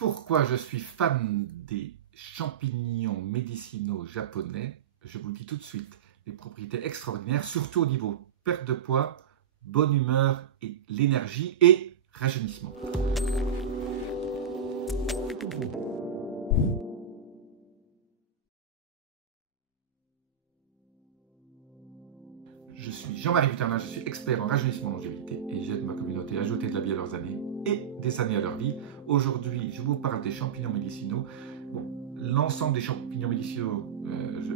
Pourquoi je suis fan des champignons médicinaux japonais? Je vous le dis tout de suite, les propriétés extraordinaires, surtout au niveau perte de poids, bonne humeur et l'énergie et rajeunissement. Je suis Jean-Marie Buterlin, je suis expert en rajeunissement longévité et j'aide ma communauté à ajouter de la vie à leurs années et des années à leur vie. Aujourd'hui, je vous parle des champignons médicinaux. Bon, l'ensemble des champignons médicinaux,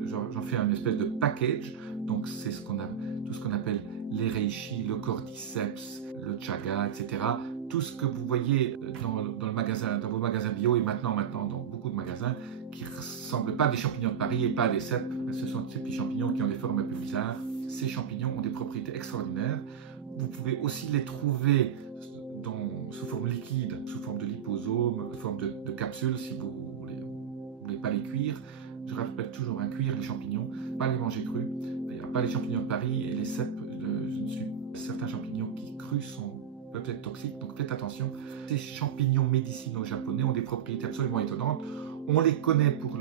j'en fais une espèce de package. Donc, c'est tout ce qu'on appelle les reishi, le cordyceps, le chaga, etc. Tout ce que vous voyez dans vos magasins bio et maintenant dans beaucoup de magasins qui ne ressemblent pas à des champignons de Paris et pas à des cèpes. Ce sont ces petits champignons qui ont des formes un peu bizarres. Ces champignons ont des propriétés extraordinaires. Vous pouvez aussi les trouver sous forme liquide, sous forme de liposome, sous forme de capsules si vous ne voulez pas les cuire. Je rappelle toujours, cuire les champignons, pas les manger crus. D'ailleurs, pas les champignons de Paris et les cèpes. Certains champignons qui crus peuvent être toxiques, donc faites attention. Ces champignons médicinaux japonais ont des propriétés absolument étonnantes. On les connaît pour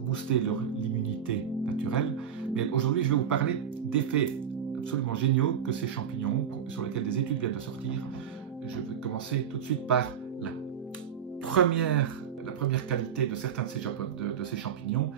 booster l'immunité naturelle. Mais aujourd'hui, je vais vous parler d'effets absolument géniaux que ces champignons ont, sur lesquels des études viennent de sortir. Je vais commencer tout de suite par la première qualité de certains de ces champignons.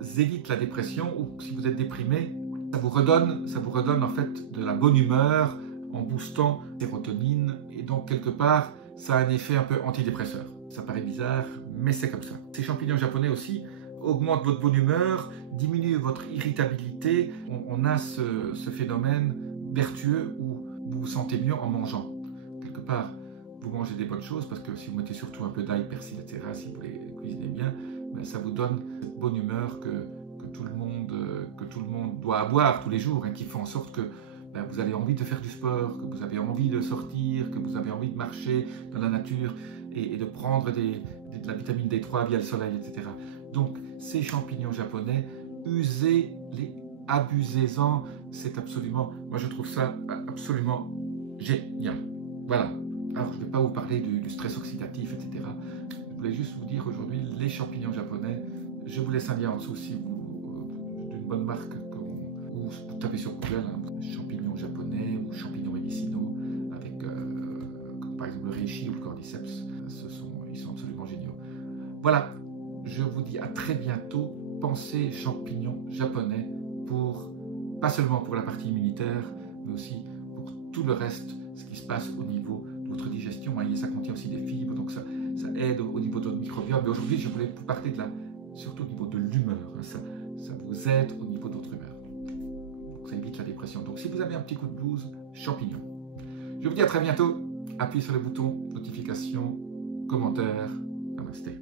Ils évitent la dépression ou si vous êtes déprimé, ça vous redonne en fait de la bonne humeur en boostant la sérotonine et donc quelque part, ça a un effet un peu antidépresseur. Ça paraît bizarre, mais c'est comme ça. Ces champignons japonais aussi augmente votre bonne humeur, diminue votre irritabilité. On a ce phénomène vertueux où vous vous sentez mieux en mangeant. Quelque part, vous mangez des bonnes choses parce que si vous mettez surtout un peu d'ail, persil, etc., si vous les cuisinez bien, ben ça vous donne cette bonne humeur que tout le monde doit avoir tous les jours et qui fait en sorte que ben, vous avez envie de faire du sport, que vous avez envie de sortir, que vous avez envie de marcher dans la nature et de prendre de la vitamine D3 via le soleil, etc. Donc, ces champignons japonais, usez-les, abusez-en, c'est absolument, moi je trouve ça absolument génial. Voilà, alors je ne vais pas vous parler du stress oxydatif, etc. Je voulais juste vous dire aujourd'hui, les champignons japonais, je vous laisse un lien en dessous si d'une bonne marque, ou vous tapez sur Google, champignons japonais ou champignons médicinaux, avec comme par exemple le reishi ou le cordyceps, ils sont absolument géniaux. Voilà. Je vous dis à très bientôt. Pensez champignons japonais pas seulement pour la partie immunitaire, mais aussi pour tout le reste, ce qui se passe au niveau de votre digestion. Et ça contient aussi des fibres, donc ça aide au niveau de votre microbiome. Mais aujourd'hui, je voulais vous parler surtout au niveau de l'humeur. Ça vous aide au niveau de votre humeur. Donc ça évite la dépression. Donc si vous avez un petit coup de blues, champignons. Je vous dis à très bientôt. Appuyez sur le bouton notification, commentaire. Namasté.